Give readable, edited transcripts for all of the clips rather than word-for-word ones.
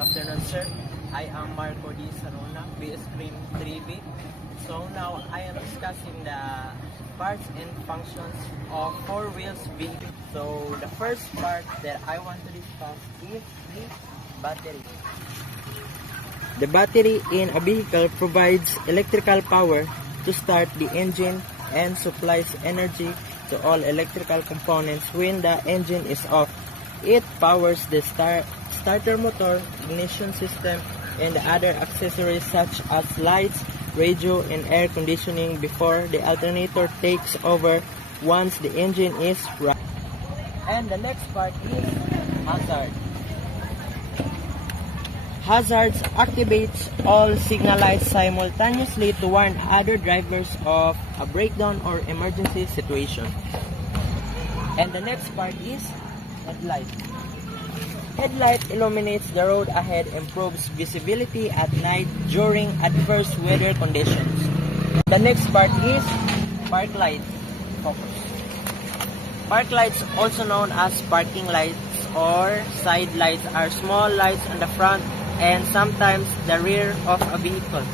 afternoon, sir. I am Marco D. Sarona, BS Cream 3B. So now I am discussing the parts and functions of four wheels vehicle. So the first part that I want to discuss is the battery. The battery in a vehicle provides electrical power to start the engine and supplies energy to all electrical components when the engine is off. It powers the starter motor, ignition system, and other accessories such as lights, radio, and air conditioning before the alternator takes over once the engine is running. And the next part is hazard. Hazards activates all signal lights simultaneously to warn other drivers of a breakdown or emergency situation. And the next part is headlight. Headlight illuminates the road ahead, improves visibility at night during adverse weather conditions. The next part is park light focus. Park lights, also known as parking lights or side lights, are small lights on the front and sometimes the rear of a vehicle.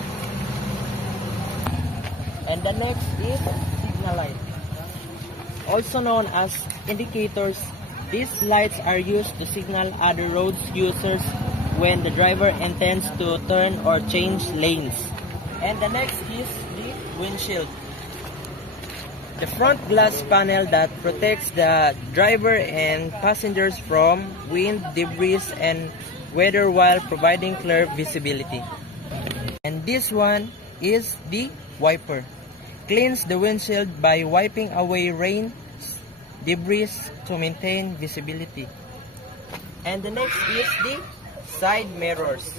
And the next is signal light, also known as indicators. These lights are used to signal other road users when the driver intends to turn or change lanes. And the next is the windshield. The front glass panel that protects the driver and passengers from wind, debris, and weather while providing clear visibility. And this one is the wiper. Cleans the windshield by wiping away rain, debris to maintain visibility. And the next is the side mirrors.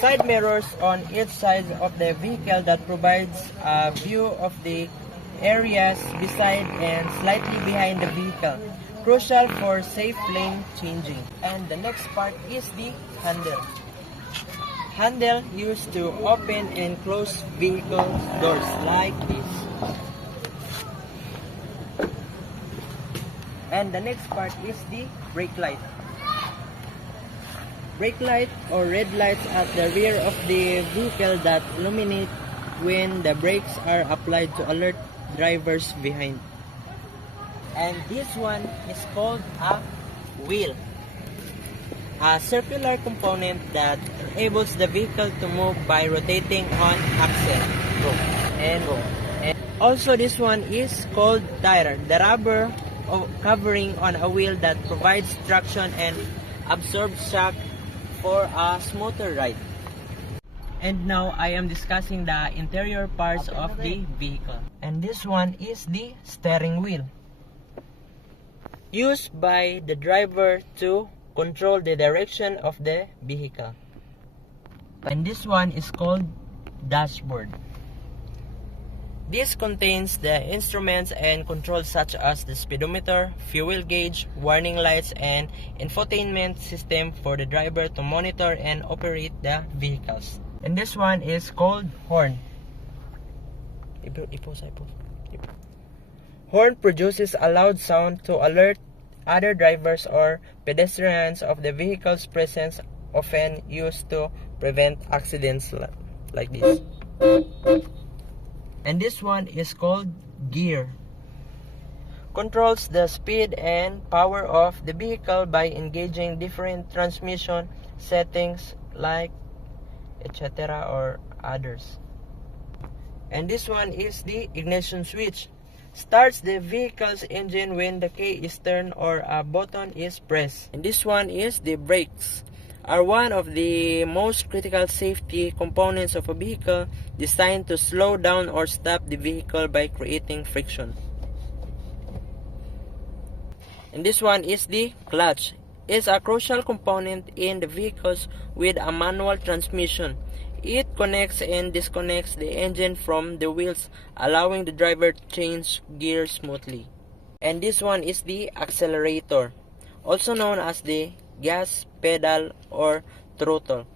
Side mirrors on each side of the vehicle that provides a view of the areas beside and slightly behind the vehicle, crucial for safe lane changing. And the next part is the handle. Handle used to open and close vehicle doors like this. And the next part is the brake light. Brake light or red lights at the rear of the vehicle that illuminate when the brakes are applied to alert drivers behind. And this one is called a wheel, a circular component that enables the vehicle to move by rotating on axle. And also this one is called tire, the rubber covering on a wheel that provides traction and absorbs shock for a smoother ride. And now I am discussing the interior parts of the vehicle. And this one is the steering wheel, used by the driver to control the direction of the vehicle. And this one is called dashboard. This contains the instruments and controls such as the speedometer, fuel gauge, warning lights, and infotainment system for the driver to monitor and operate the vehicles. And this one is called horn. Horn produces a loud sound to alert other drivers or pedestrians of the vehicle's presence, often used to prevent accidents like this. And this one is called gear. Controls the speed and power of the vehicle by engaging different transmission settings like etc. or others. And this one is the ignition switch. Starts the vehicle's engine when the key is turned or a button is pressed. And this one is the brakes, are one of the most critical safety components of a vehicle, designed to slow down or stop the vehicle by creating friction. And this one is the clutch. It's a crucial component in the vehicles with a manual transmission. It connects and disconnects the engine from the wheels, allowing the driver to change gears smoothly. And this one is the accelerator, also known as the gas pedal or throttle.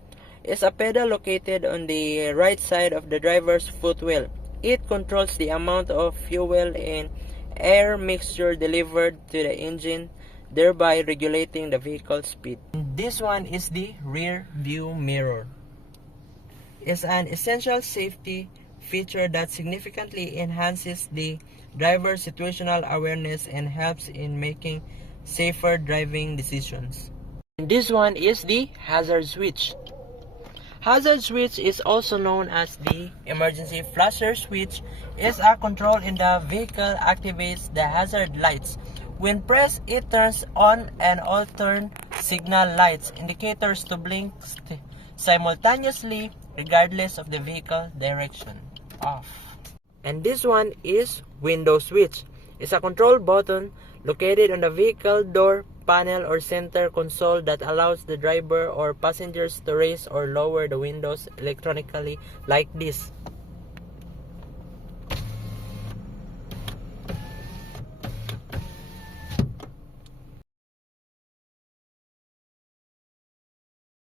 It's a pedal located on the right side of the driver's footwheel. It controls the amount of fuel and air mixture delivered to the engine thereby regulating the vehicle speed. This one is the rear view mirror. It's an essential safety feature that significantly enhances the driver's situational awareness and helps in making safer driving decisions. And this one is the hazard switch. Hazard switch is also known as the emergency flasher switch. Is a control in the vehicle activates the hazard lights. When pressed, it turns on and all turn signal lights indicators to blink simultaneously regardless of the vehicle direction. Off. And this one is window switch. It's a control button located on the vehicle door panel or center console that allows the driver or passengers to raise or lower the windows electronically like this.